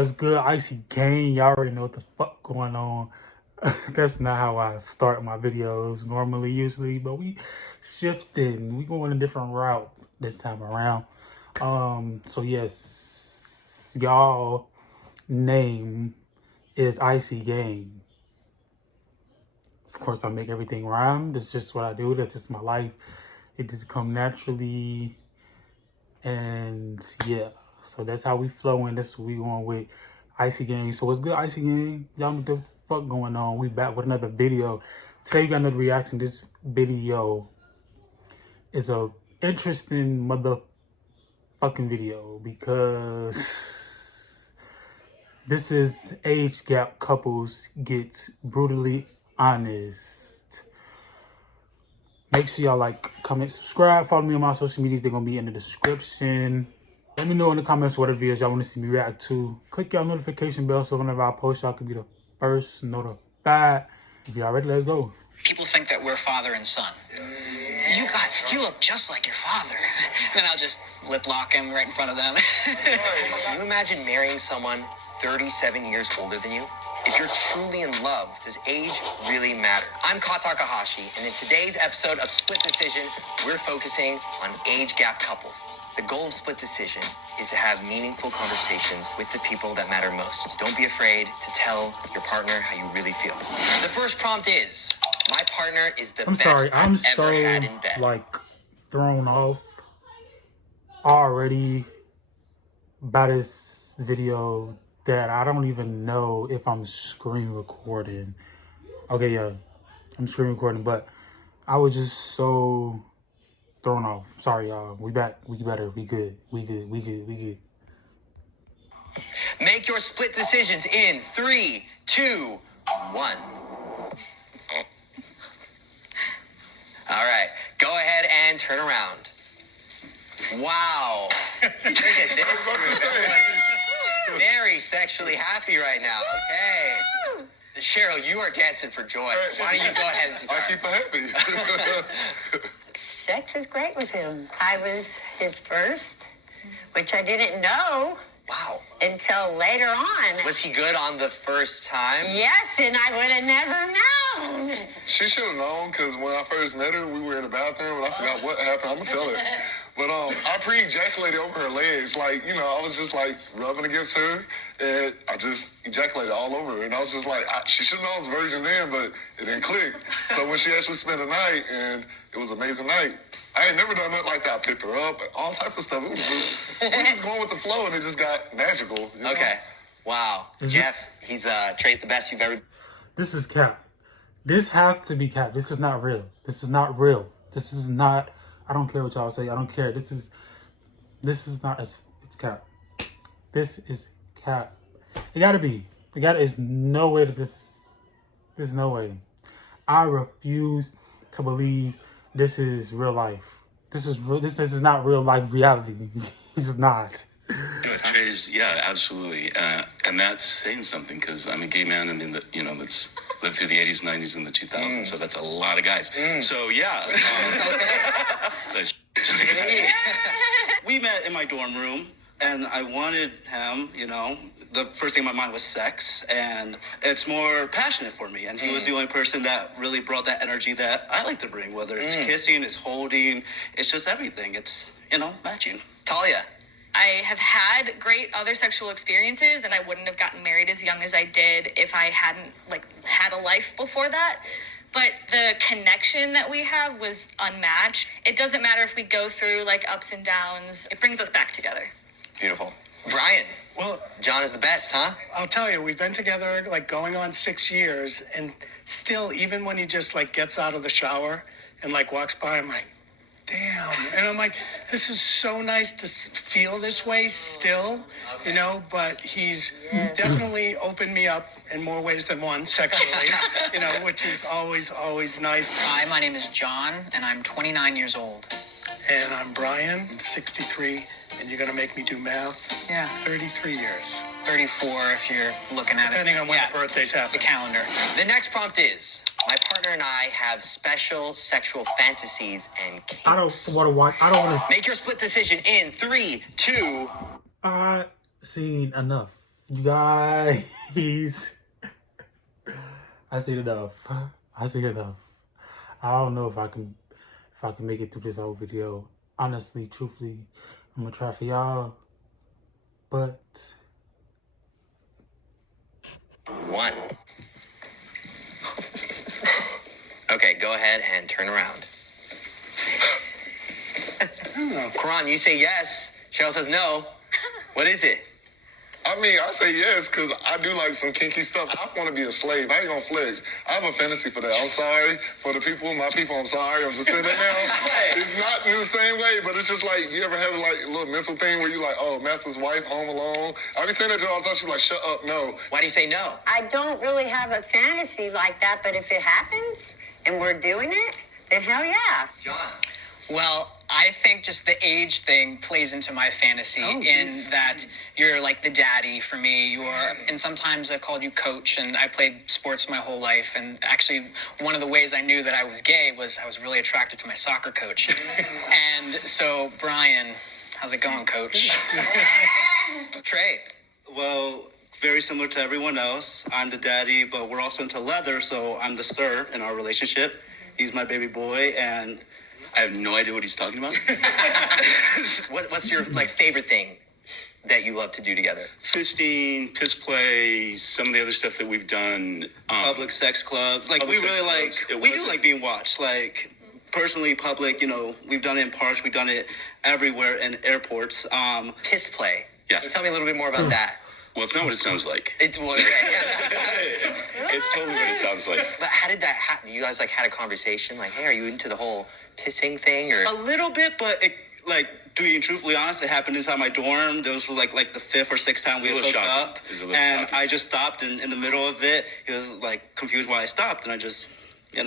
What's good, Icyy gang? Y'all already know what the fuck going on. That's not how I start my videos normally, usually, but we shifting. We going a different route this time around. So yes, y'all name is Icyy gang. Of course, I make everything rhyme. That's just what I do. That's just my life. It just come naturally, and yeah. So that's how we flowing. That's what we going with, Icyy gang. So what's good, Icyy gang? Y'all know what the fuck going on. We back with another video. Today we got another reaction. This video is a interesting motherfucking video because this is age gap couples get brutally honest. Make sure y'all like, comment, subscribe, follow me on my social medias. They're gonna be in the description. Let me know in the comments what videos y'all want to see me react to. Click your notification bell so whenever I post, y'all can be the first notified. If y'all ready, let's go. People think that we're father and son. You look just like your father. Then I'll just lip lock him right in front of them. Can you imagine marrying someone 37 years older than you? If you're truly in love, does age really matter? I'm Ka Takahashi, and in today's episode of Split Decision, we're focusing on age gap couples. The goal of Split Decision is to have meaningful conversations with the people that matter most. Don't be afraid to tell your partner how you really feel. The first prompt is, my partner is the best I'm I've ever had in bed. like thrown off already by this video that I don't even know if I'm screen recording. Okay, yeah, I'm screen recording, but I was just so thrown off. Sorry, y'all. We back. We better. We good. We good. We good. We good. Make your split decisions in 3, 2, 1. All right, go ahead and turn around. Wow. Look at this. Very sexually happy right now. Okay. Cheryl, you are dancing for joy. Why don't you go ahead and start? I keep her happy. Sex is great with him. I was his first, which I didn't know. Wow. Until later on. Was he good on the first time? Yes, and I would have never known. She should have known, because when I first met her, we were in the bathroom, and I forgot what happened. I'm going to tell her. But I pre-ejaculated over her legs. Like, you know, I was just, like, rubbing against her, and I just ejaculated all over her. And I was just like, she should have known I was a virgin then, but it didn't click. So when she actually spent the night, and it was an amazing night, I ain't never done nothing like that. I picked her up, all type of stuff. It was just, we were just going with the flow, and it just got magical. You know? Okay. Wow. Jeff, he's Trey's the best you've ever... This is cap. This have to be cap. This is not real. This is not real. This is not... I don't care what y'all say. I don't care. This is not... It's cap. This is cap. It gotta be. There's no way that this... There's no way. I refuse to believe this is real life. This is not real life reality. It's not. Trey's, yeah, absolutely, and that's saying something, because I'm a gay man, and that's lived through the 80s, 90s, and the 2000s, so that's a lot of guys. So yeah, we met in my dorm room, and I wanted him. The first thing in my mind was sex, and it's more passionate for me. And he was the only person that really brought that energy that I like to bring, whether it's kissing, it's holding, it's just everything. It's, matching. Talia. I have had great other sexual experiences, and I wouldn't have gotten married as young as I did if I hadn't had a life before that. But the connection that we have was unmatched. It doesn't matter if we go through ups and downs. It brings us back together. Beautiful. Brian. Well, John is the best, huh? I'll tell you, we've been together going on 6 years, and still, even when he just gets out of the shower and walks by, I'm like, damn. And I'm like, this is so nice to feel this way still, but he's definitely opened me up in more ways than one sexually, which is always, always nice. Hi, my name is John, and I'm 29 years old. And I'm Brian, 63, and you're going to make me do math? Yeah. 33 years. 34 if you're looking at Depending on when the birthdays happen. The calendar. The next prompt is, my partner and I have special sexual fantasies and kinks. I don't want to watch. I don't want to... Make your split decision in 3, 2... I seen enough You guys, I seen enough. I seen enough. I don't know if I can make it through this whole video. Honestly, truthfully, I'm gonna try for y'all, but 1. Okay, go ahead and turn around. Quran, you say yes. Cheryl says no. What is it? I mean, I say yes because I do like some kinky stuff. I want to be a slave. I ain't gonna flex. I have a fantasy for that. I'm sorry for the people, my people. I'm sorry. I'm just saying that now. It's not in the same way, but it's just like you ever have like a little mental thing where you like, oh, Master's wife, home alone. I be saying that to her all the time. She's like, shut up, no. Why do you say no? I don't really have a fantasy like that, but if it happens and we're doing it, then hell yeah. John. Well, I think just the age thing plays into my fantasy in that you're like the daddy for me. And sometimes I've called you coach, and I played sports my whole life. And actually, one of the ways I knew that I was gay was I was really attracted to my soccer coach. And so, Brian, how's it going, coach? Trey. Well, very similar to everyone else. I'm the daddy, but we're also into leather, so I'm the sir in our relationship. He's my baby boy, and I have no idea what he's talking about. What's your favorite thing that you love to do together? Fisting, piss play, some of the other stuff that we've done. Public sex clubs. Like, we really like, we do like being watched. Like, personally, public, we've done it in parks, we've done it everywhere in airports. Piss play. Yeah. Can you tell me a little bit more about that? Well, it's not what it sounds like. It's It's totally what it sounds like. But how did that happen? You guys had a conversation like, hey, are you into the whole pissing thing? Or A little bit, but to be truthfully honest, it happened inside my dorm. This was like the 5th or 6th time we It was a hooked little up. shocking. It was a little And shocking. I just stopped in the middle of it. He was like confused why I stopped, and I just, let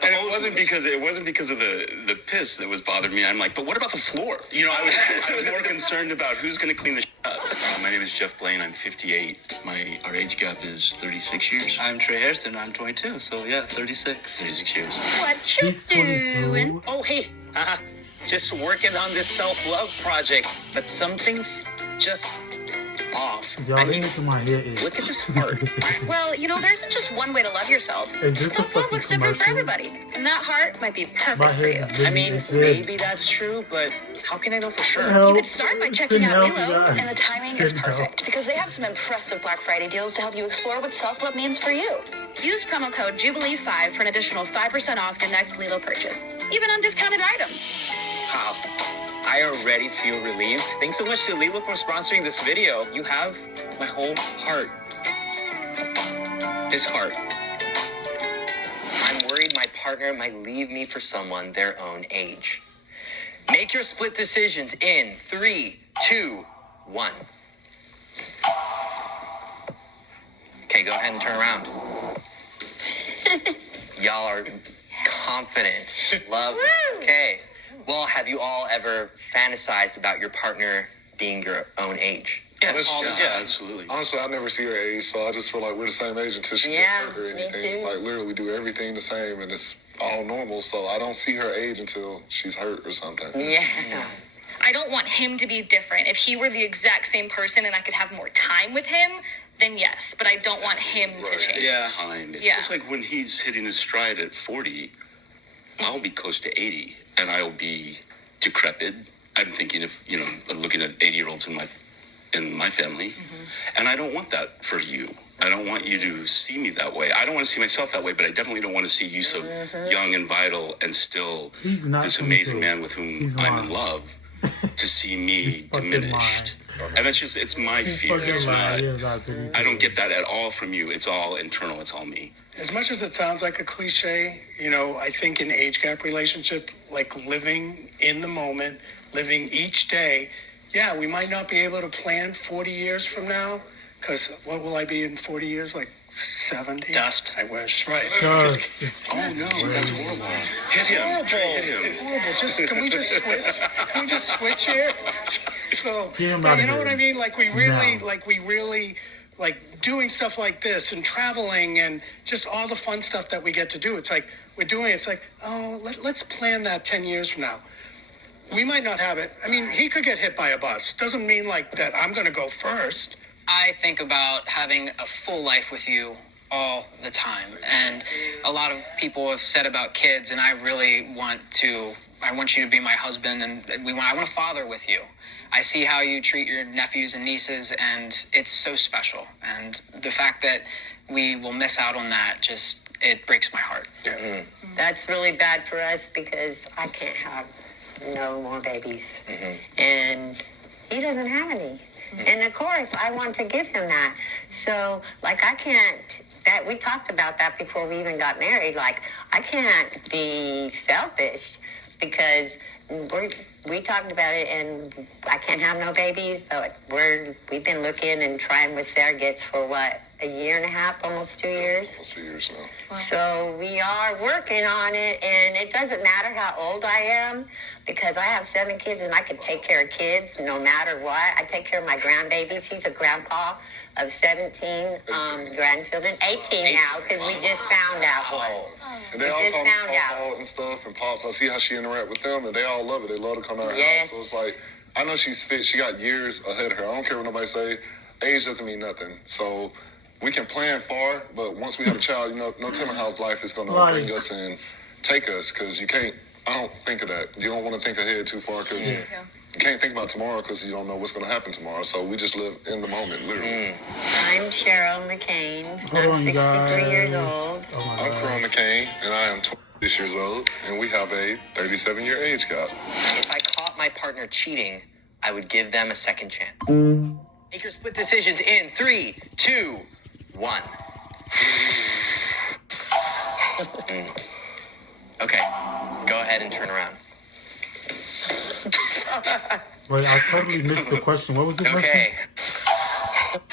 the And hose it wasn't because of the piss that was bothering me. I'm like, but what about the floor? I was more concerned about who's going to clean the shit up. My name is Jeff Blaine. I'm 58. Our age gap is 36 years. I'm Trey Hairston. I'm 22, so yeah, 36. 36 years. What you he's doing? 22. Oh, hey, just working on this self-love project, but something's just off. Y'all, let me through my hair is. Look at this heart. Well, there isn't just one way to love yourself. Is this a Self-love fucking looks different for commercial? everybody. And that heart might be perfect My for hair you. is I literally mean, itching. maybe that's true, but how can I know for sure? Help. You could start by checking Send out help, you Lilo, guys. and the timing is Send help. perfect because they have some impressive Black Friday deals to help you explore what self-love means for you. Use promo code Jubilee5 for an additional 5% off your next Lilo purchase, even on discounted items. Wow. I already feel relieved. Thanks so much to Lilo for sponsoring this video. You have my whole heart. This heart. I'm worried my partner might leave me for someone their own age. Make your split decisions in 3, 2, 1. Okay, go ahead and turn around. Y'all are confident. Love. Okay. Well, have you all ever fantasized about your partner being your own age? Yeah, all the Yeah. time. Absolutely. Honestly, I never see her age, so I just feel like we're the same age until she Yeah, gets hurt or me anything. too. Like, literally, we do everything the same, and it's all normal, so I don't see her age until she's hurt or something. Yeah. I don't want him to be different. If he were the exact same person and I could have more time with him, then yes. But I don't want him to Right. change. Yeah. Kind. Yeah. It's like when he's hitting his stride at 40, I'll be close to 80, and I'll be decrepit. I'm thinking of, looking at 80-year-olds in my family, and I don't want that for you. I don't want you to see me that way. I don't want to see myself that way, but I definitely don't want to see you so young and vital and still He's not this amazing 22. man with whom He's I'm lying. in love to see me He's fucking diminished. And that's just, it's my He's fear. fucking It's lying. not, He is not 22. I don't get that at all from you. It's all internal. It's all me. As much as it sounds like a cliche, I think in age gap relationship, like living in the moment, living each day, yeah, we might not be able to plan 40 years from now, because what will I be in 40 years? Like 70? Dust. I wish, right. Dust. It's Oh, no, that's horrible. Hit him. Horrible. Trey, hit him. Horrible. Can we just switch? Can we just switch here? So, Get him but outta you know here. what I mean? Like we really, doing stuff like this and traveling and just all the fun stuff that we get to do. It's like it's like, oh, let's plan that 10 years from now. We might not have it. I mean, he could get hit by a bus. Doesn't mean like that I'm going to go first, I think about having a full life with you all the time. And a lot of people have said about kids, and I really want you to be my husband, and I want to father with you. I see how you treat your nephews and nieces, and it's so special. And the fact that we will miss out on that, it breaks my heart. That's really bad for us because I can't have no more babies. And he doesn't have any. And of course, I want to give him that. So, like, we talked about that before we even got married. Like, I can't be selfish because we talked about it, and I can't have no babies, but we've been looking and trying with surrogates for what, a year and a half, almost 2 years. Almost 2 years now. Wow. So we are working on it, and it doesn't matter how old I am because I have 7 kids and I can take care of kids no matter what. I take care of my grandbabies. He's a grandpa of 17 grandchildren, 18 now because we just found out one. And they We all just call me found out. Papa and stuff, and Pops. I see how she interact with them, and they all love it. They love to come to her Yes. house. So it's like, I know she's fit. She got years ahead of her. I don't care what nobody say. Age doesn't mean nothing. So we can plan far, but once we have a child, no telling how life is going to bring us and take us, because you can't, I don't think of that. You don't want to think ahead too far, because you can't think about tomorrow because you don't know what's going to happen tomorrow. So we just live in the moment, literally. I'm Cheryl McCain. I'm Hold on, you 63 years guys. old. Oh my I'm God. Karan McCain, and I am 26 years old, and we have a 37-year age gap. If I caught my partner cheating, I would give them a second chance. Make your split decisions in 3, 2, 1. Okay, go ahead and turn around. Wait, I totally missed the question. What was the question? Okay,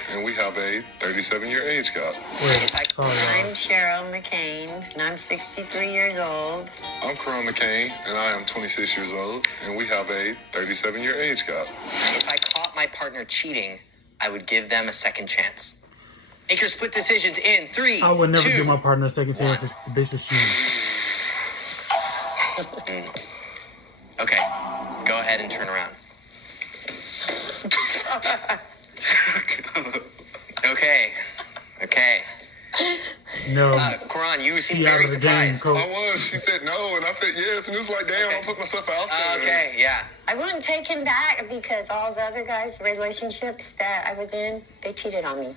And we have a 37-year age gap. Wait, sorry. I'm Cheryl McCain, and I'm 63 years old. I'm Karan McCain, and I am 26 years old, and we have a 37-year age gap. if I caught my partner cheating, I would give them a second chance. Make your split decisions in 3, I would never 2, give my partner a second chance if the bitch was cheating. Okay, go ahead and turn around. Okay. No. Karan, you seem She out very of the game, surprised. coach. I was. She said no, and I said yes, and it's like, damn, I put myself out there. Okay, yeah. I wouldn't take him back because all the other guys' relationships that I was in, they cheated on me.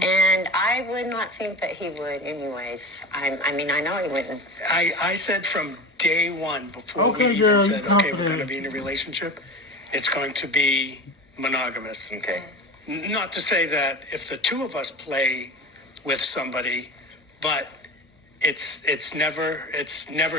And I would not think that he would anyways. I mean, I know he wouldn't. I said from day one, before Okay, we girl, even you said, okay, we're confident. going to be in a relationship, it's going to be monogamous. Okay. Not to say that if the two of us play with somebody, but it's never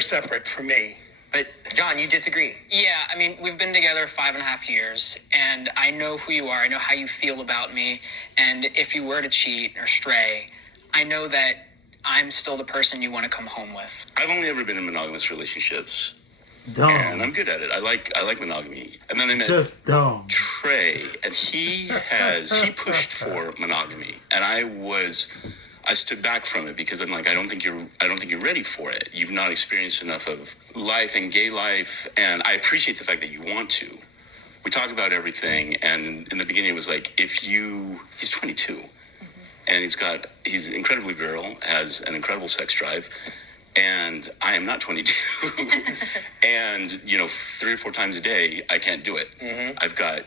separate for me. But, John, you disagree. Yeah, I mean, we've been together 5.5 years, and I know who you are. I know how you feel about me. And if you were to cheat or stray, I know that I'm still the person you want to come home with. I've only ever been in monogamous relationships, and Dumb. I'm good at it. I like monogamy. And then I met Just dumb. Trey, and he pushed for monogamy, and I stood back from it because I'm like, I don't think you're ready for it. You've not experienced enough of life and gay life, and I appreciate the fact that you want to. We talk about everything, and in the beginning it was like, he's 22, and he's incredibly virile, has an incredible sex drive, and I am not 22, and 3 or 4 times a day I can't do it. I've got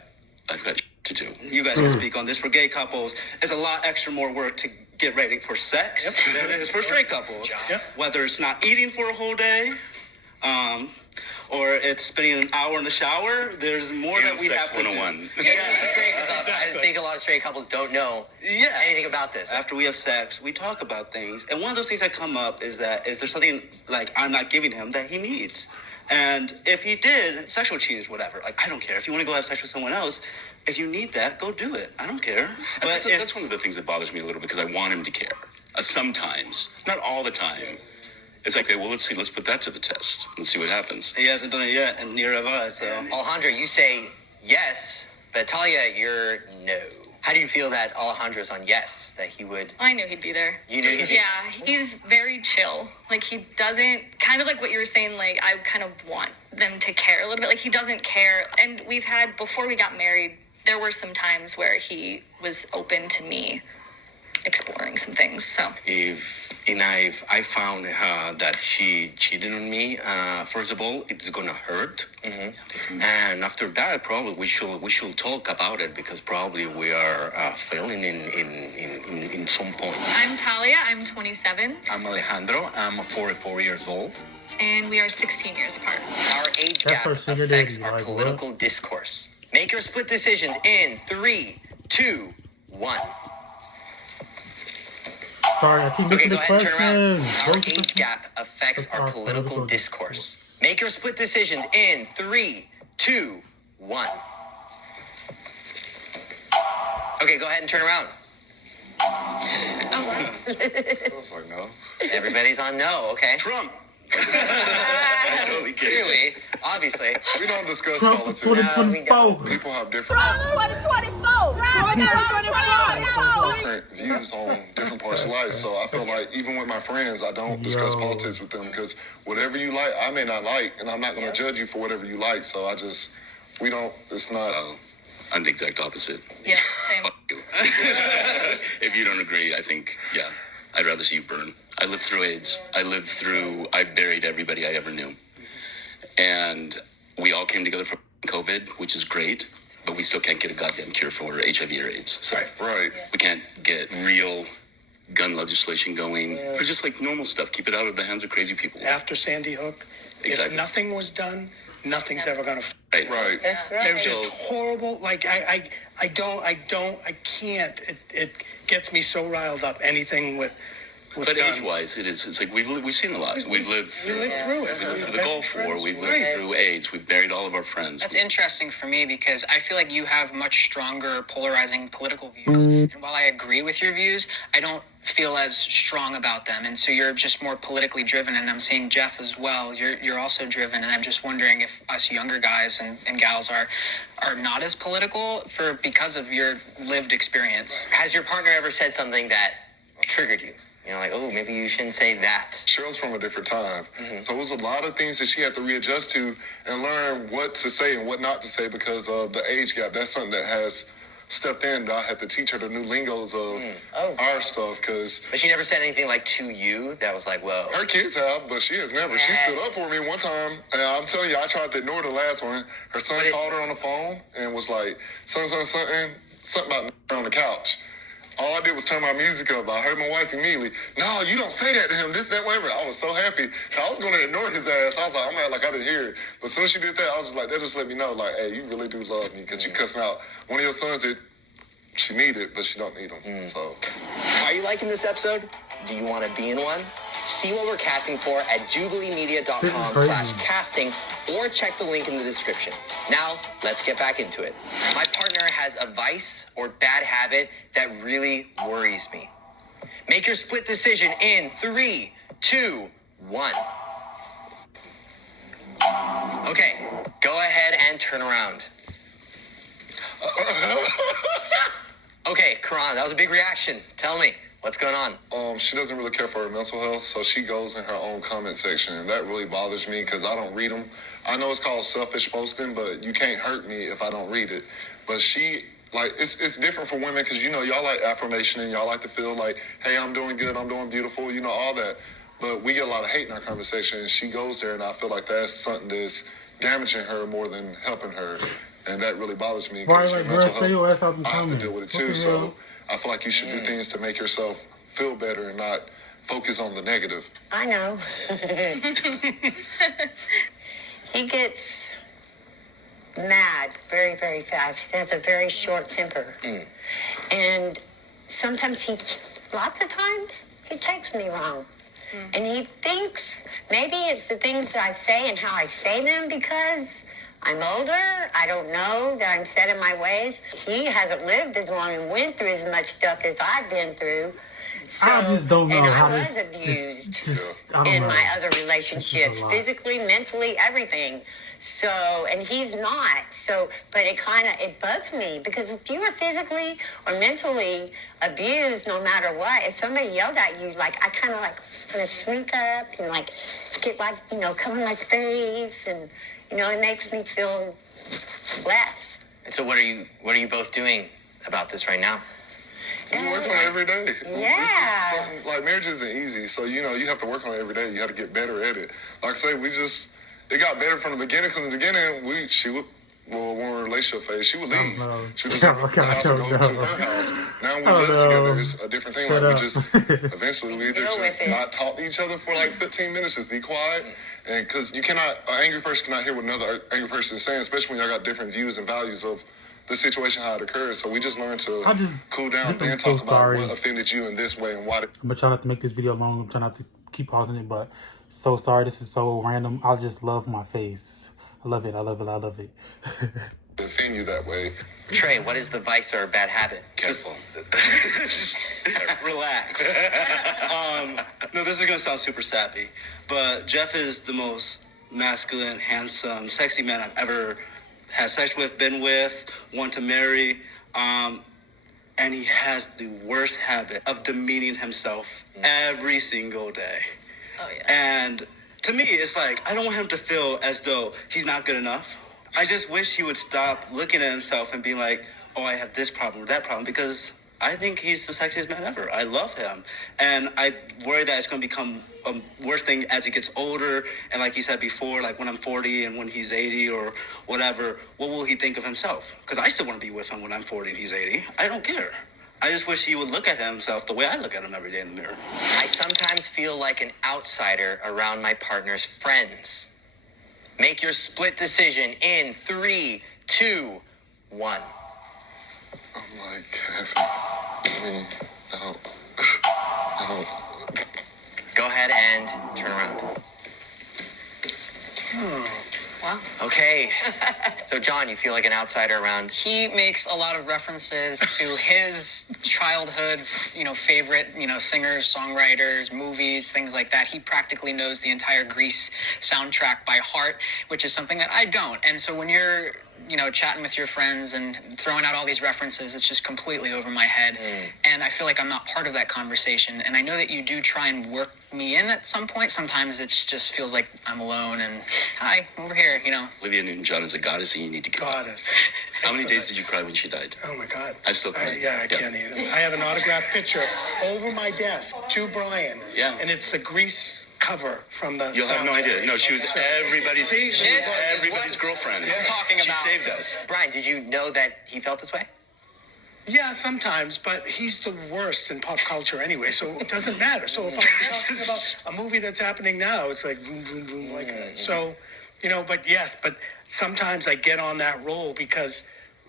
to do. You guys can speak on this. For gay couples, it's a lot more work to get ready for sex than it is for straight couples. Yep. Whether it's not eating for a whole day, or it's spending an hour in the shower, there's more that we Sex have to do. 101. I think a lot of straight couples don't know anything about this. After we have sex, we talk about things. And one of those things that come up is there something like I'm not giving him that he needs? And if he did, sexual cheating is whatever. Like, I don't care. If you want to go have sex with someone else, if you need that, go do it. I don't care. But That's one of the things that bothers me a little because I want him to care. Sometimes, not all the time. It's like, okay, well, let's see. Let's put that to the test. Let's see what happens. he hasn't done it yet, and neither have I, so. Alejandro, you say yes, but Talia, you're no. How do you feel that Alejandro's on yes, that he would? I knew he'd be there. You knew he'd be- Yeah, he's very chill. Like, he doesn't, kind of like what you were saying, like, I kind of want them to care a little bit. Like, he doesn't care. And we've had, before we got married, there were some times where he was open to me exploring some things. So If I found that she cheated on me, first of all, it's gonna hurt, and after that, probably we should talk about it, because probably we are failing in some point. I'm Talia. I'm 27, I'm Alejandro. I'm 44 years old. and we are 16 years apart. Our age That's gap our sugar affects daddy, our like, what? political discourse. Make your split decisions in 3, 2, 1. Sorry, I keep Okay, missing go the ahead and turn around. questions. Our What was the age question? gap affects That's our political discourse. Make your split decisions in 3, 2, 1. Okay, go ahead and turn around. I was like, no. Everybody's on no, okay? Trump. I'm totally kidding. Clearly, obviously. We don't discuss Trump politics. 2024. People have different views on different parts of life. So I feel like even with my friends, I don't discuss Yo. politics with them, because whatever you like, I may not like, and I'm not going to judge you for whatever you like. So we don't, it's not. I'm the exact opposite. Yeah, same. Fuck you. If you don't agree, I think, yeah, I'd rather see you burn. I lived through AIDS. I buried everybody I ever knew. And we all came together for COVID, which is great, but we still can't get a goddamn cure for HIV or AIDS. So Right. we can't get real gun legislation going. For just like normal stuff. Keep it out of the hands of crazy people. After Sandy Hook, Exactly. if nothing was done, nothing's ever gonna. Right. Right. That's It right. was just So- horrible. Like I can't. It gets me so riled up. Anything with But guns. age-wise, it's like we've seen a lot. We've lived We lived through it. We lived through the Gulf War. We've lived Right. through AIDS. We've buried all of our friends. That's interesting for me because I feel like you have much stronger polarizing political views. And while I agree with your views, I don't feel as strong about them. And so you're just more politically driven. And I'm seeing Jeff as well. You're also driven. And I'm just wondering if us younger guys and gals are not as political because of your lived experience. Has your partner ever said something that triggered you? You know, like, oh, maybe you shouldn't say that. Cheryl's from a different time. So it was a lot of things that she had to readjust to and learn what to say and what not to say because of the age gap. That's something that has stepped in. I had to teach her the new lingos of our stuff, because But she never said anything like to you that was like, whoa. her kids have, but she has never. She stood up for me one time, and I'm telling you, I tried to ignore the last one. Her son called her on the phone and was like, something about on the couch. All I did was turn my music up. I heard my wife immediately, no, you don't say that to him, this, that, whatever. I was so happy. I was going to ignore his ass. I was like, I'm mad like I didn't hear it. But as soon as she did that, I was just like, that just let me know, like, hey, you really do love me, because you cussing out one of your sons that she needed, but she don't need him. So Are you liking this episode? Do you want to be in one? See what we're casting for at This is crazy. jubileemedia.com/casting or check the link in the description. Now, let's get back into it. My partner has a vice or bad habit that really worries me. Make your split decision in 3, 2, 1. Okay, go ahead and turn around. Okay, Karan, that was a big reaction. Tell me, what's going on? she doesn't really care for her mental health, so she goes in her own comment section, and that really bothers me because I don't read them. I know it's called selfish posting, but you can't hurt me if I don't read it. But she, like, it's different for women because, you know, y'all like affirmation and y'all like to feel like, hey, I'm doing good, I'm doing beautiful, you know, all that. But we get a lot of hate in our conversation, and she goes there, and I feel like that's something that's damaging her more than helping her. And that really bothers me. Right, your like, girl, mental stay your ass out the I have to comments. deal with it What too. the So hell? I feel like you should do things to make yourself feel better and not focus on the negative. I know. He gets mad very, very fast. He has a very short temper. And sometimes lots of times, he takes me wrong. And he thinks maybe it's the things that I say and how I say them because I'm older. I don't know that I'm set in my ways. He hasn't lived as long and went through as much stuff as I've been through. So, I just don't know and how I was this abused just I don't in know. my other relationships, lot. physically, mentally, everything. So, and he's not. So, but it bugs me because if you were physically or mentally abused, no matter what, if somebody yelled at you, like, I kind of shrink up and like get like, you know, cover my face and, you know, it makes me feel less. And so what are you both doing about this right now? We work on it every day. Yeah. This is something, like, marriage isn't easy, so, you have to work on it every day. You have to get better at it. Like I say, it got better from the beginning, because in the beginning, when we were in a relationship phase, she would leave. She would leave the house and go to her house. Now we live together, it's a different thing. Shut like, up. we just, eventually, we either Deal with just it. not talk to each other for like 15 minutes, just be quiet. And because an angry person cannot hear what another angry person is saying, especially when y'all got different views and values of the situation, how it occurs. So we just learned to cool down and I'm talk so sorry. about what offended you in this way and why. I'm gonna try not to make this video long. I'm trying not to keep pausing it, but so sorry. This is so random. I just love my face. I love it. I love it. I love it. Offend you that way. Trey, what is the vice or bad habit? Careful. Relax. No, this is gonna sound super sappy, but Jeff is the most masculine, handsome, sexy man I've ever had sex with, been with, want to marry. And he has the worst habit of demeaning himself every single day. Oh yeah. And to me, it's like, I don't want him to feel as though he's not good enough. I just wish he would stop looking at himself and be like, oh, I have this problem or that problem, because I think he's the sexiest man ever. I love him. And I worry that it's going to become a worse thing as he gets older. And like he said before, like when I'm 40 and when he's 80 or whatever, what will he think of himself? Because I still want to be with him when I'm 40 and he's 80. I don't care. I just wish he would look at himself the way I look at him every day in the mirror. I sometimes feel like an outsider around my partner's friends. Make your split decision in 3, 2, 1. I'm like, Kevin, I don't. Go ahead and turn around. Well, Okay. So, John, you feel like an outsider around. He makes a lot of references to his childhood, favorite, singers, songwriters, movies, things like that. He practically knows the entire Grease soundtrack by heart, which is something that I don't. And so when you're, chatting with your friends and throwing out all these references, it's just completely over my head. And I feel like I'm not part of that conversation. And I know that you do try and work me in at some point. Sometimes it just feels like I'm alone and, hi, over here, Olivia Newton-John is a goddess, and you need to go. Goddess. How many days did you cry when she died? Oh my God. I still cry. I can't even. I have an autographed picture over my desk to Brian. Yeah. And it's the Grease cover from the You'll have no soundtrack. idea. No, she was everybody's. See, She was this is everybody's girlfriend. Yeah. Talking She about- saved us. Brian, did you know that he felt this way? Yeah, sometimes, but he's the worst in pop culture anyway, so it doesn't matter. So if I'm talking about a movie that's happening now, it's like boom, boom, boom, like that. So, but sometimes I get on that role because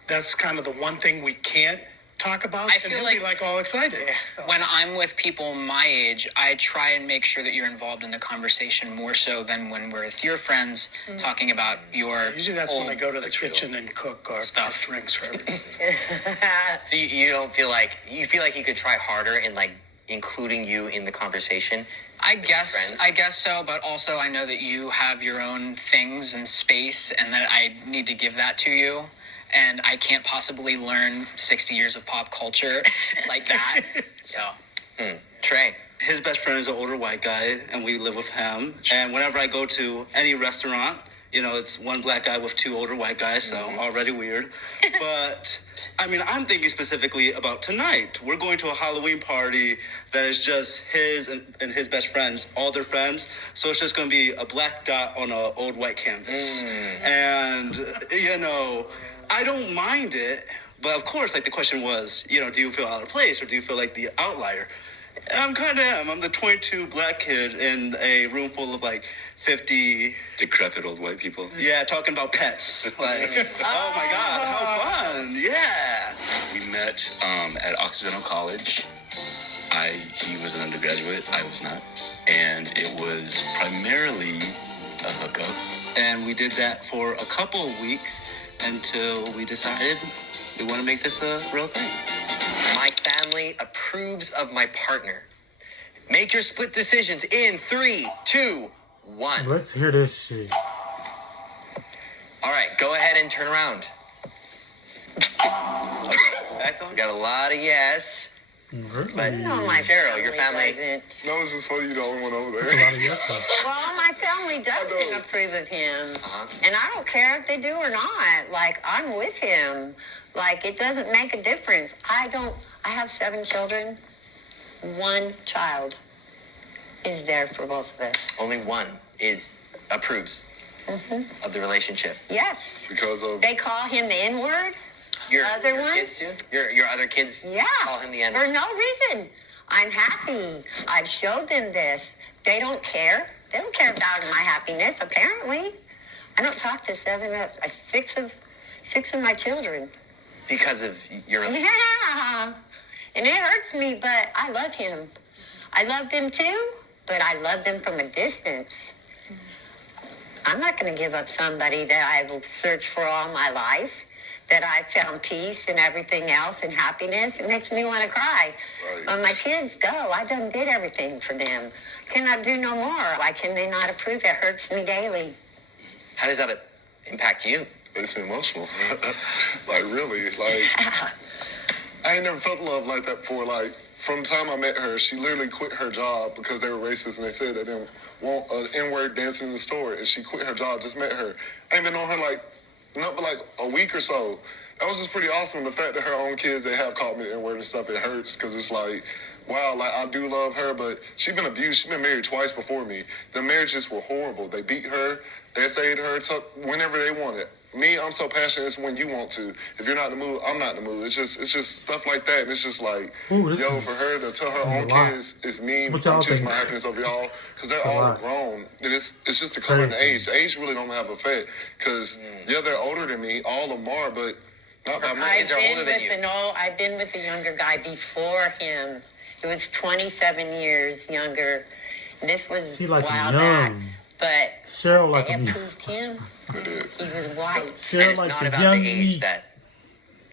that's kind of the one thing we can't talk about. I and feel he'll like- be like all excited. So. When I'm with people my age, I try and make sure that you're involved in the conversation more so than when we're with your friends talking about your Usually that's when old- I go to the kitchen and cook or Stuff. make drinks for everybody. So you don't feel like you could try harder in like including you in the conversation? I guess Friends? so, but also I know that you have your own things and space and that I need to give that to you. And I can't possibly learn 60 years of pop culture like that. So Trey. His best friend is an older white guy, and we live with him. And whenever I go to any restaurant, it's one black guy with two older white guys, so already weird. But, I'm thinking specifically about tonight. We're going to a Halloween party that is just his and his best friends, all their friends. So it's just going to be a black dot on an old white canvas. And, I don't mind it. But, of course, the question was, do you feel out of place or do you feel like the outlier? And I'm kind of am. I'm the 22 black kid in a room full of 50 Decrepit old white people. Yeah, talking about pets. Oh my God, how fun! Yeah. We met at Occidental College. He was an undergraduate. I was not, and it was primarily a hookup. And we did that for a couple of weeks until we decided we want to make this a real thing. My family approves of my partner. Make your split decisions in 3, 2, 1. Let's hear this shit. All right, go ahead and turn around. Back on. We got a lot of yes. But no, my Cheryl, your family- doesn't. No, it's just funny you're the only one over That's a there. lot of yes stuff. Well, my family doesn't know. approve of him. And I don't care if they do or not. Like, I'm with him. Like, it doesn't make a difference. I have 7 children. 1 child is there for both of us. Only one approves of the relationship. Yes. Because of They call him the N-word. Your Other your ones? kids do? Your other kids Yeah. call him the N. For no reason. I'm happy. I've showed them this. They don't care. They don't care about my happiness, apparently. I don't talk to 6 of my children. Because of your Yeah. And it hurts me, but I love him. I love them too, but I love them from a distance. I'm not going to give up somebody that I've searched for all my life, that I found peace and everything else and happiness. It makes me want to cry. Right. When my kids go, I done did everything for them. Cannot do no more. Why can they not approve? It hurts me daily. How does that impact you? makes me emotional. Like really, like I ain't never felt love like that before. Like from the time I met her, she literally quit her job because they were racist and they said they didn't want an N-word dancing in the store, and she quit her job. Just met her. I ain't been on her like not but like a week or so. That was just pretty awesome. The fact that her own kids, they have called me the N-word and stuff, it hurts because it's like, wow, like I do love her, but she's been abused. She's been married twice before me. The marriages were horrible. They beat her, they essayed her, took whenever they wanted. Me, I'm so passionate. It's when you want to. If you're not in the mood, I'm not in the mood. It's just stuff like that. And it's just like, Ooh, this yo, is- for her to tell this her is own a lot. kids it's me. What y'all I'm choosing think? my happiness over y'all because they're It's a all lot. grown. And it's just the color and the Crazy. age. The age really don't have effect because yeah, they're older than me. All of them are, but not by much. Kids are older than you. I've been with the younger guy before him. It was 27 years younger. This was She like a while young. back. But Cheryl like they a approved him. He was white. And Cheryl it's like not the about young the age meat. that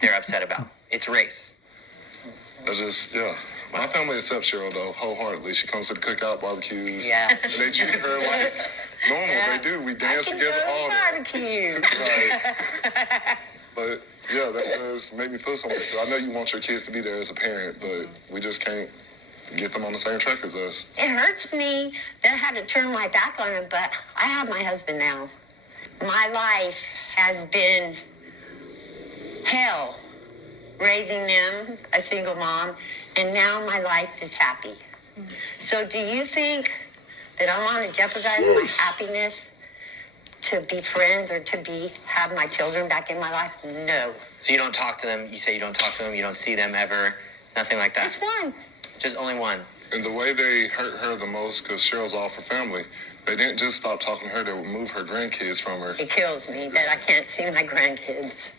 they're upset about. It's race. I just, yeah. My family accepts Cheryl, though, wholeheartedly. She comes to the cookout barbecues. Yeah. And they treat her like normal. Yeah. They do. We I dance can together go all to day. barbecue. Right. But, yeah, that does make me feel something. I know you want your kids to be there as a parent, but we just can't get them on the same track as us. It hurts me that I had to turn my back on him, but I have my husband now. My life has been hell raising them, a single mom, and now my life is happy. So do you think that I want to jeopardize my happiness to be friends or to have my children back in my life? No. So you don't talk to them. You say you don't talk to them. You don't see them ever. Nothing like that. Just one. Just only one. And the way they hurt her the most, because Cheryl's all for family, they didn't just stop talking to her, they would move her grandkids from her. It kills me that I can't see my grandkids.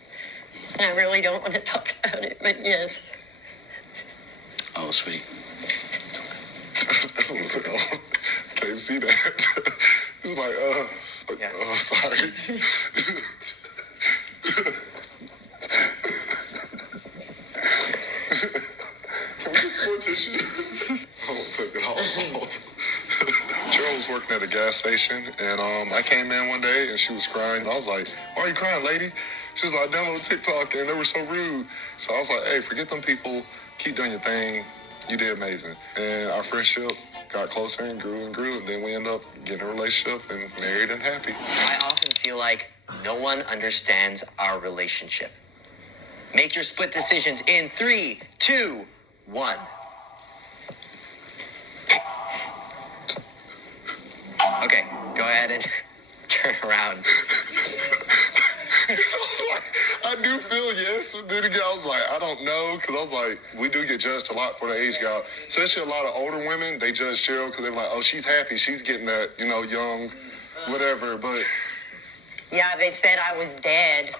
And I really don't want to talk about it, but yes. Oh, sweet. That's what I'm saying. Can't see that. It's like, Yeah. oh, sorry. Can we get some more tissue? I won't take it all off. Cheryl was working at a gas station, and I came in one day, and she was crying. I was like, why are you crying, lady? She was like, download TikTok, and they were so rude. So I was like, hey, forget them people. Keep doing your thing. You did amazing. And our friendship got closer and grew, and then we ended up getting a relationship and married and happy. I often feel like no one understands our relationship. Make your split decisions in 3, 2, 1. Okay, go ahead and turn around. I do feel yes. Then again, I was like, I don't know, because I was like, we do get judged a lot for the age gap. Especially a lot of older women, they judge Cheryl because they're like, oh, she's happy, she's getting that, young, whatever. But Yeah, they said I was dead.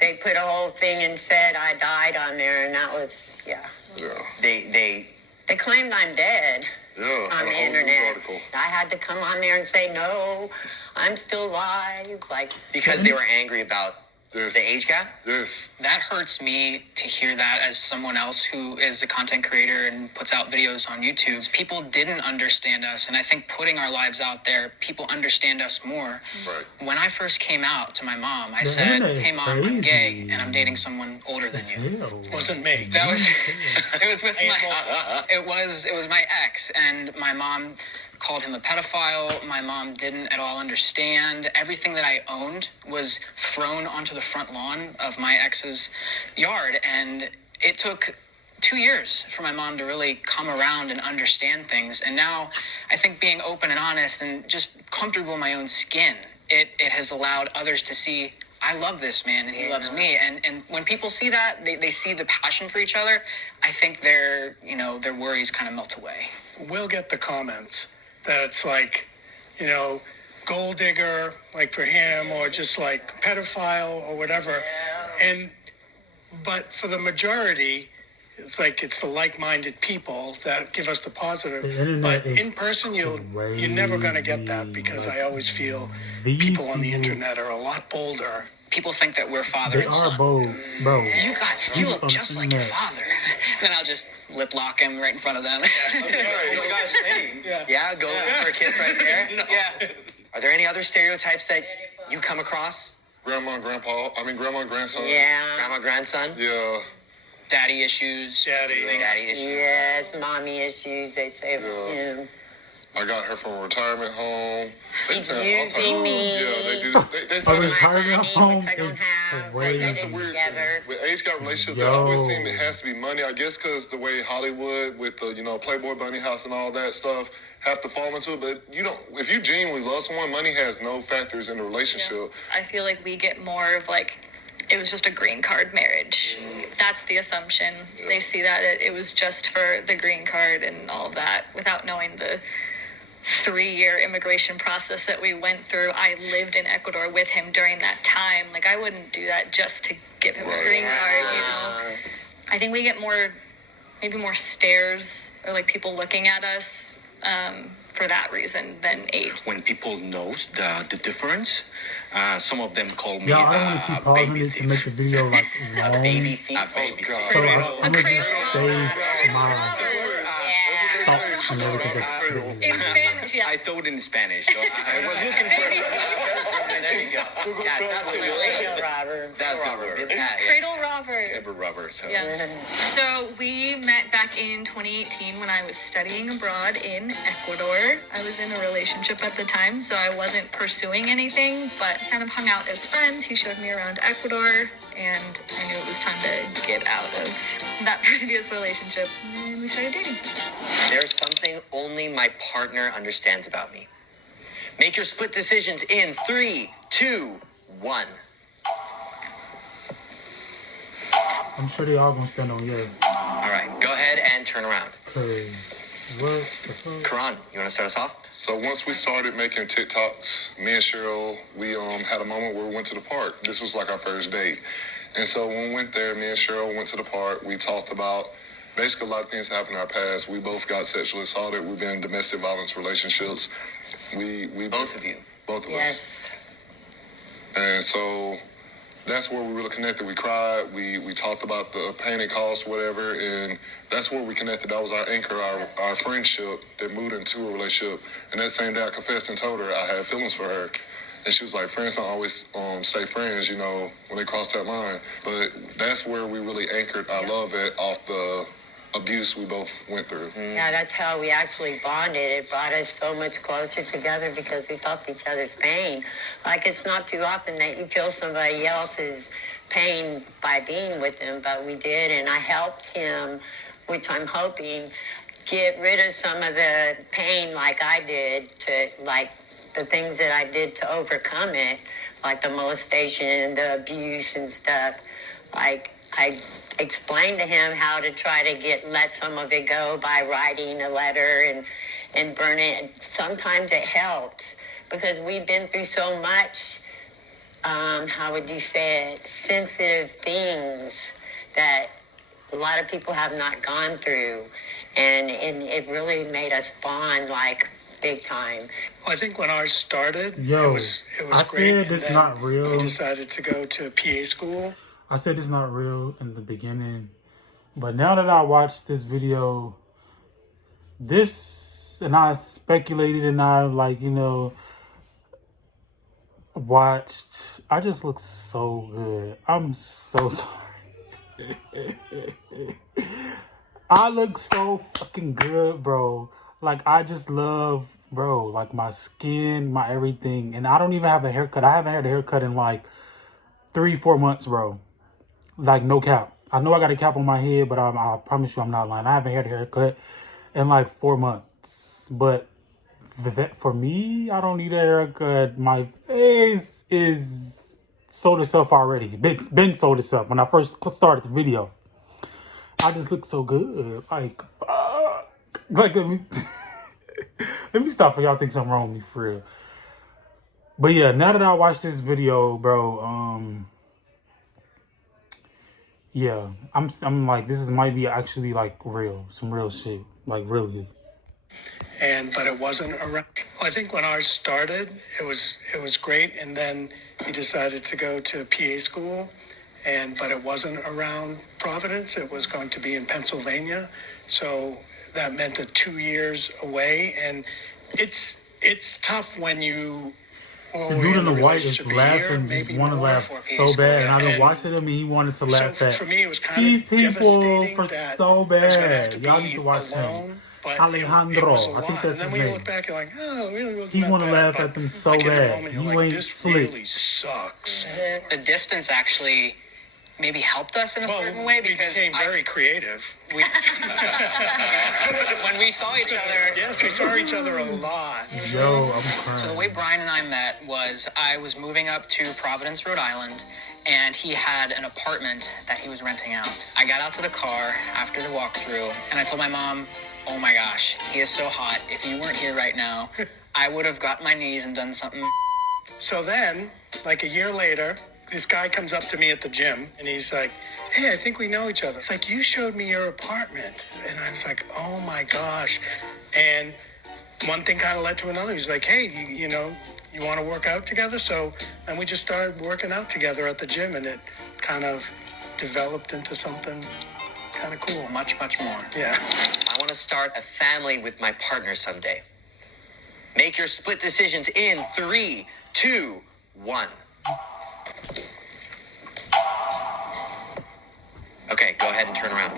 They put a whole thing and said I died on there, and that was, yeah. yeah, They They claimed I'm dead yeah, on a the whole news internet. article. I had to come on there and say, no, I'm still alive. Like, because they were angry about Yes. The age gap? Yes. That hurts me to hear that as someone else who is a content creator and puts out videos on YouTube. People didn't understand us, and I think putting our lives out there, people understand us more. Right. When I first came out to my mom, I The said, internet is "Hey mom, I'm gay crazy. and I'm dating someone older than It's you." hell. Wasn't me. That was it was with my it was my ex, and my mom called him a pedophile. My mom didn't at all understand. Everything that I owned was thrown onto the front lawn of my ex's yard, and it took 2 years for my mom to really come around and understand things. And now I think being open and honest and just comfortable in my own skin, it has allowed others to see I love this man and he loves me. And when people see that, they see the passion for each other, I think their worries kind of melt away. We'll get the comments that it's like, gold digger, like for him, or just like pedophile or whatever. But for the majority, it's like it's the like-minded people that give us the positive. The internet But in is person, you're never going to get that, because I always feel people on the internet are a lot bolder. People think that we're father They and are son. bold, bro. You look just like your internet. father. Then I'll just lip lock him right in front of them. Yeah, go for a kiss right there. Yeah. Are there any other stereotypes that you come across? Grandma and grandson. Yeah. Grandma, grandson? Yeah. Daddy issues. Daddy. Daddy issues. Yes, mommy issues, they say. Yeah. I got her from a retirement home. He's say all types of- using me. Yeah, they do. They A say that. retirement home which I don't is have, like, they crazy. did together. With age gap relationships, it Yo. always seems it has to be money. I guess because the way Hollywood with the Playboy Bunny House and all that stuff have to fall into it. But you don't. If you genuinely love someone, money has no factors in the relationship. I feel like we get more of like, it was just a green card marriage. That's the assumption. They see that it was just for the green card and all of that without knowing the 3-year immigration process that we went through. I lived in Ecuador with him during that time. Like, I wouldn't do that just to give him a green card, I think we get maybe more stares or like people looking at us for that reason than age. When people know the difference, some of them call me Y'all, I don't want to keep pausing it to make the video like long. Baby feet. God. So I'm gonna just save my thoughts and everything. In Spanish, yeah. I thought in Spanish, so I was looking for. There you go. Yeah, that's the word. Robert. That's the word. Yeah. Cradle Robert. Ever rubber, so. Yeah. So we met back in 2018 when I was studying abroad in Ecuador. I was in a relationship at the time, so I wasn't pursuing anything, but kind of hung out as friends. He showed me around Ecuador, and I knew it was time to get out of that previous relationship, and we started dating. There's something only my partner understands about me. Make your split decisions in 3, 2, 1. I'm sure they all gonna stand on yes. All right, go ahead and turn around. Cause what the fuck? Karan, you want to start us off? So once we started making TikToks, me and Cheryl, we had a moment where we went to the park. This was like our first date. And so when we went there, me and Cheryl went to the park. We talked about basically a lot of things happened in our past. We both got sexually assaulted. We've been in domestic violence relationships. We Both of you. Both of us. Yes. And so that's where we really connected. We cried. We talked about the pain it caused, whatever, and that's where we connected. That was our anchor, our friendship that moved into a relationship. And that same day, I confessed and told her I had feelings for her. And she was like, friends don't always stay friends, when they cross that line. But that's where we really anchored our love at off the abuse we both went through. Yeah, that's how we actually bonded. It brought us so much closer together because we felt each other's pain. Like, it's not too often that you feel somebody else's pain by being with them, but we did, and I helped him, which I'm hoping, get rid of some of the pain like I did, to like the things that I did to overcome it, like the molestation, the abuse and stuff. Like, I explained to him how to try to let some of it go by writing a letter and burn it. Sometimes it helps because we've been through so much, how would you say it, sensitive things that a lot of people have not gone through. And it really made us bond like big time. I think when ours started, Yo, it was I great. said and this then not real. We decided to go to PA school. I said it's not real in the beginning, but now that I watched this video, and I speculated and I watched, I just look so good. I'm so sorry. I look so fucking good, bro. Like, I just love, bro, like my skin, my everything. And I don't even have a haircut. I haven't had a haircut in like 3-4 months, bro. Like, no cap. I know I got a cap on my head, but I promise you I'm not lying. I haven't had a haircut in like 4 months. But for me, I don't need a haircut. My face is sold itself already. Been sold itself when I first started the video. I just look so good. Like let me let me stop for y'all think something wrong with me for real. But yeah, now that I watched this video, bro, yeah, I'm like, might be actually like real, some real shit, like really. But it wasn't around. I think when ours started, it was great, and then we decided to go to PA school, but it wasn't around Providence. It was going to be in Pennsylvania, so that meant 2 years away, and it's tough when you. The dude in the white is laughing, just want to laugh so bad, and I've been watching him, and he wanted to laugh at for me, it was kind these of people for that so bad. Y'all need to watch alone, him. but Alejandro, it was a I think lot. that's and then his when you name. look back, you're like, oh, it really wasn't He that want to bad. laugh But, at them so like, in the bad. moment, you're You like, ain't this slick. really sucks. The distance actually maybe helped us in a certain way we because became very creative. when we saw each other. Yes, we saw each other a lot. Yo, I'm So the crying. way Brian and I met was I was moving up to Providence, Rhode Island, and he had an apartment that he was renting out. I got out to the car after the walkthrough, and I told my mom, oh my gosh, he is so hot. If you weren't here right now, I would have got my knees and done something. So then, like a year later, this guy comes up to me at the gym, and he's like, hey, I think we know each other. It's like, you showed me your apartment. And I was like, oh my gosh. And one thing kind of led to another. He's like, hey, you want to work out together? So then we just started working out together at the gym, and it kind of developed into something kind of cool. Much, much more. Yeah. I want to start a family with my partner someday. Make your split decisions in 3, 2, 1. Okay, go ahead and turn around.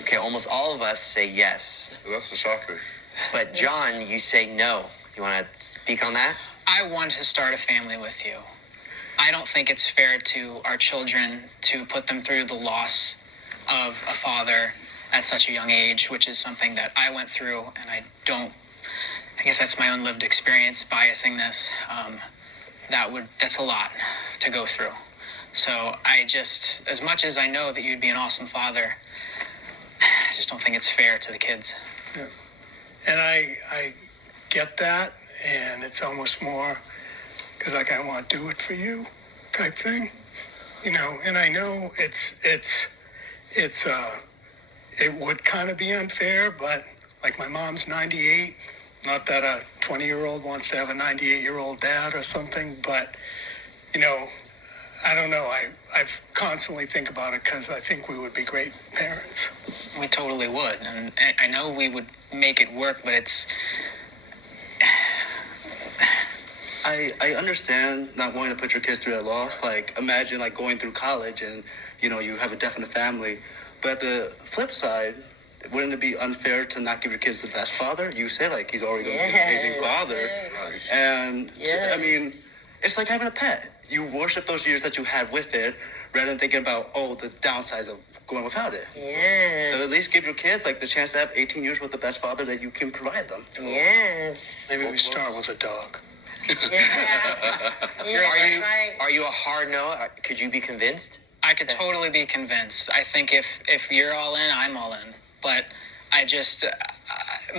Okay, almost all of us say yes. That's a shocker. But John, you say no. You want to speak on that? I want to start a family with you. I don't think it's fair to our children to put them through the loss of a father at such a young age, which is something that I went through, and I guess that's my own lived experience biasing this. That's a lot to go through. So I just, as much as I know that you'd be an awesome father, I just don't think it's fair to the kids. Yeah. And I get that, and it's almost more because like I want to do it for you type thing, and I know it would kind of be unfair, but like my mom's 98, not that a 20-year-old wants to have a 98-year-old dad or something, but I don't know. I've constantly think about it because I think we would be great parents. We totally would, and I know we would make it work, but it's... I understand not wanting to put your kids through that loss. Like, imagine like going through college and, you have a definite family. But the flip side, wouldn't it be unfair to not give your kids the best father? You say like he's already going to be an amazing father. And I mean, it's like having a pet. You worship those years that you had with it rather than thinking about, the downsides of going without it. Yes. At least give your kids like the chance to have 18 years with the best father that you can provide them. Yes. Maybe we start with a dog. Yeah. Are you a hard no? Could you be convinced? I could totally be convinced. I think if you're all in, I'm all in. But I just,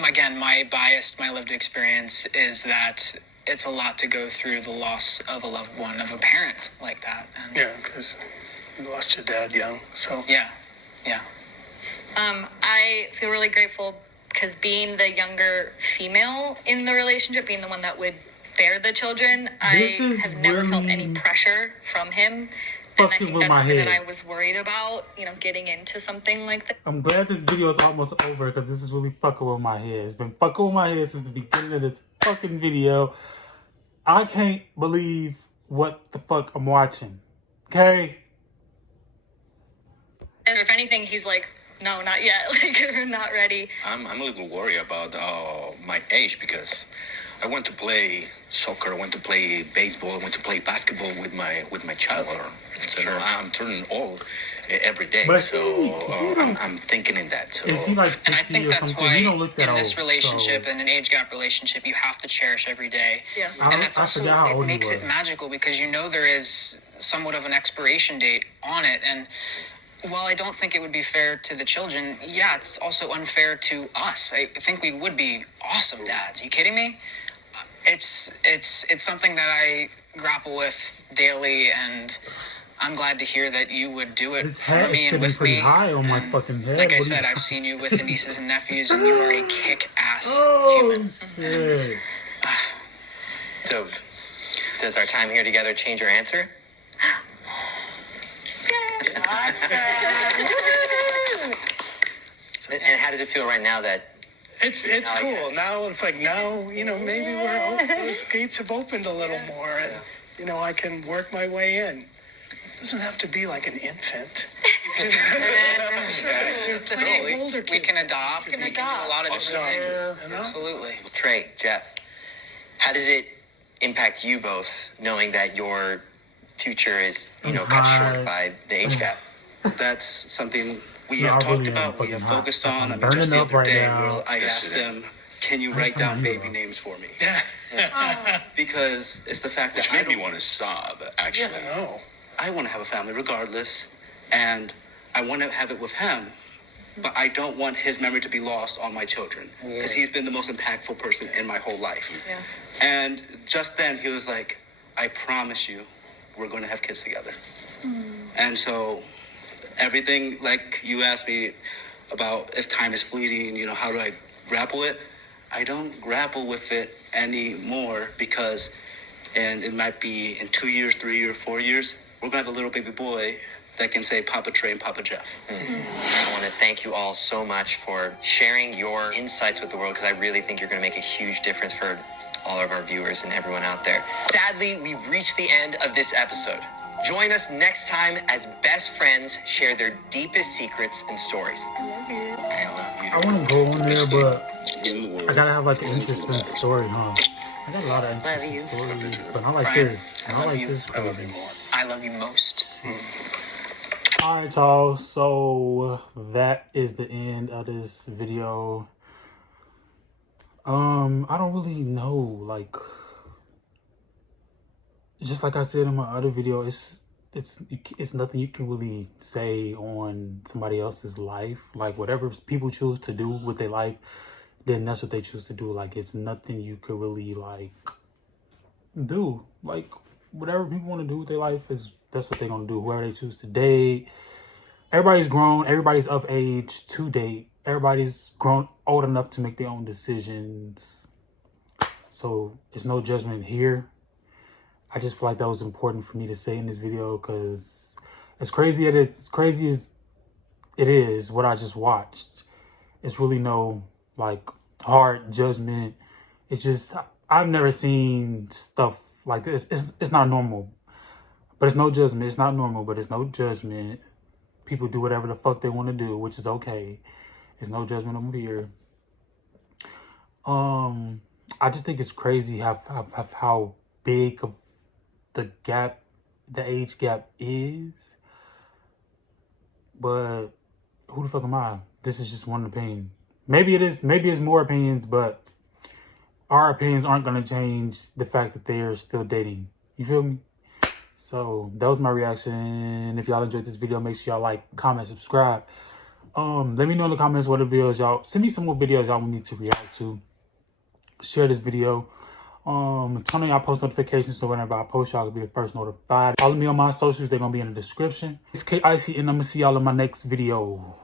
again, my bias, my lived experience is that it's a lot to go through the loss of a loved one, of a parent like that. And Yeah, because you lost your dad young, so. yeah. I feel really grateful because being the younger female in the relationship, being the one that would bear the children, I have never felt any pressure from him. And I think that's something that I was worried about, you know, getting into something like that. I'm glad this video is almost over because this is really fucking with my head. It's been fucking with my head since the beginning of this fucking video. I can't believe what the fuck I'm watching. Okay? And if anything, he's like, no, not yet. Like, we're not ready. I'm a little worried about my age because I went to play soccer, I went to play baseball, I went to play basketball with my child. So I'm turning old every day. But I'm thinking in that. So. Is he like 60 And I think or that's something? why He don't look that in this old, relationship, so. in an age gap relationship, you have to cherish every day. Yeah. And that's I also, forgot how old it he makes it was. magical because you know there is somewhat of an expiration date on it. And while I don't think it would be fair to the children, yeah, it's also unfair to us. I think we would be awesome dads. Are you kidding me? It's something that I grapple with daily, and I'm glad to hear that you would do it His for hat is me and sitting with pretty me. high on my And fucking head. like I What said, do you I've seen you with think? the nieces and nephews, and you are a kick-ass Oh, human. shit. So, does our time here together change your answer? And how does it feel right now that It's cool. Now it's like, you know, maybe those gates have opened a little more, and you know, I can work my way in. It doesn't have to be like an infant. Totally. older We kids can that adopt. can We can do adopt. a lot of different things. You know? Absolutely. Trey, Jeff, how does it impact you both knowing that your future is, cut short by the age gap? That's something we No, have I really talked am about, we fucking have hot. focused I'm on. I mean, burning just the up other right day, now. I asked them, can you write down baby names for me? Because it's the fact that Which made me want to sob, actually. No. I want to have a family regardless, and I want to have it with him, but I don't want his memory to be lost on my children, because he's been the most impactful person in my whole life. Yeah. And just then he was like, I promise you, we're going to have kids together. And so everything, like you asked me about if time is fleeting, how do I grapple it? I don't grapple with it anymore because, and it might be in 2 years, 3 years, 4 years, we're going to have a little baby boy that can say Papa Trey and Papa Jeff. I want to thank you all so much for sharing your insights with the world, because I really think you're going to make a huge difference for all of our viewers and everyone out there. Sadly, we've reached the end of this episode. Join us next time as best friends share their deepest secrets and stories. I want to go on there, but In the world. I gotta have like an interesting story, huh? I got a lot of interesting stories, but not like Brian, this. I Not love like you. this I love crazy. you more. I love you most. Alright, y'all, so that is the end of this video. I don't really know, like, just like I said in my other video, it's nothing you can really say on somebody else's life. Like, whatever people choose to do with their life, then that's what they choose to do. Like, it's nothing you could really, like, do. Like, whatever people want to do with their life, that's what they're going to do. Whoever they choose to date. Everybody's grown. Everybody's of age to date. Everybody's grown old enough to make their own decisions. So, it's no judgment here. I just feel like that was important for me to say in this video, because as crazy as it is what I just watched, it's really no like hard judgment. It's just, I've never seen stuff like this. It's not normal, but it's no judgment. It's not normal, but it's no judgment. People do whatever the fuck they want to do, which is okay. There's no judgment over here. I just think it's crazy how big of the age gap is. But who the fuck am I? This is just one opinion. Maybe it is. Maybe it's more opinions, but our opinions aren't going to change the fact that they're still dating. You feel me? So that was my reaction. If y'all enjoyed this video, make sure y'all like, comment, subscribe. Let me know in the comments what the videos y'all, send me some more videos y'all want me to react to. Share this video. Turn on y'all post notifications so whenever I post, y'all can be the first notified. Follow me on my socials. They're going to be in the description. It's Icyy, and I'm going to see y'all in my next video.